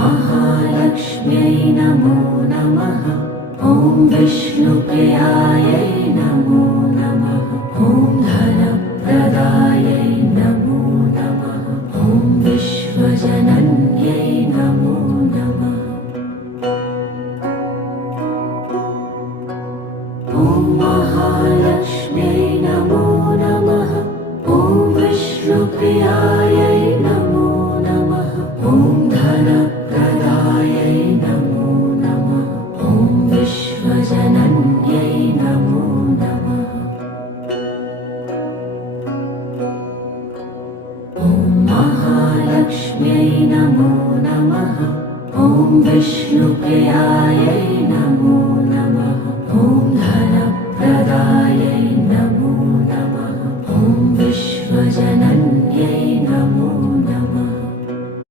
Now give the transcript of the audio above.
महालक्ष्म्यै नमो नमः। ॐ विष्णुप्रियायै नमो नमः। ॐ धनप्रदायै नमो नमः। ॐ विश्वजनन्यै नमो नमः। ॐ महालक्ष्म्यै नमो नमः। ॐ विष्णुप्रियायै नमो नमः। ॐ धनप्रदायै नमो नमः। ॐ विश्वजनन्यै नमो नमः। ॐ महालक्ष्म्यै नमो नमः। ॐ विष्णुप्रियायै नमो नमः। ॐ